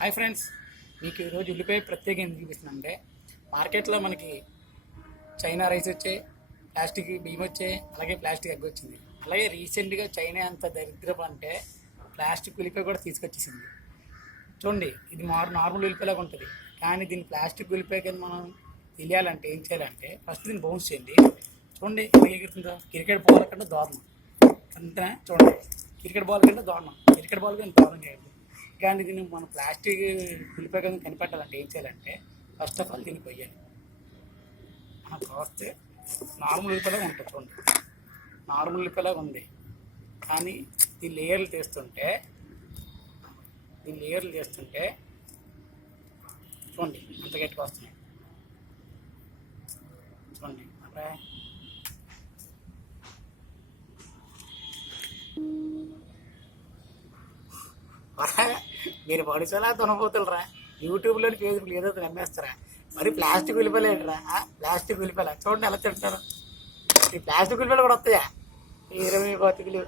Hi friends, మీకు ఈరోజు ఉల్లిపాయ ప్రత్యేకంగా ఎందుకు చూపిస్తున్నానంటే మార్కెట్లో మనకి చైనా రైస్ వచ్చాయి, ప్లాస్టిక్ బియ్యం వచ్చాయి, అలాగే ప్లాస్టిక్ ఎగ్ వచ్చింది. అలాగే రీసెంట్గా చైనా అంత దరిద్రపు అంటే ప్లాస్టిక్ ఉల్లిపాయ కూడా తీసుకొచ్చేసింది. చూడండి, ఇది నార్మల్ ఉల్లిపాయలాగా ఉంటుంది, కానీ దీన్ని ప్లాస్టిక్ ఉల్లిపాయ కింద మనం తెలియాలంటే ఏం చేయాలంటే ఫస్ట్ దీన్ని బౌన్స్ చేయండి. చూడండి ఎలా ఎగురుతుందో, క్రికెట్ బాల్ కంటే దారుణం అంతా. చూడండి, క్రికెట్ బాల్ కంటే దారుణం, క్రికెట్ బాల్ కంటే దారుణం చేయండి. కానీ దీన్ని మనం ప్లాస్టిక్ ఉల్లిపాయ కింద కనిపెట్టాలంటే ఏం చేయాలంటే ఫస్ట్ ఆఫ్ ఆల్ దీన్ని కొయ్యాలి. మనం కోస్తే నార్మల్ ఉల్లిపాయలాగా ఉంటుంది. చూడండి, నార్మల్ ఉల్లిపాయలాగా ఉంది, కానీ ఈ లేయర్లు తీస్తుంటే చూడండి అంత గట్టిగా వస్తున్నాయి. చూడండి అబ్బాయి, మీరు పడిచేలా తునపోతులరా, యూట్యూబ్లోని ఫేస్బుక్ ఏదో నమ్మేస్తారా? మరి ప్లాస్టిక్ ఉల్లిపాయలు ఏంటరా? ప్లాస్టిక్ ఉల్లిపాయలు చూడండి ఎలా తింటారు. ఈ ప్లాస్టిక్ ఉల్లిపాయలు కూడా వస్తాయా? 20 బతికులు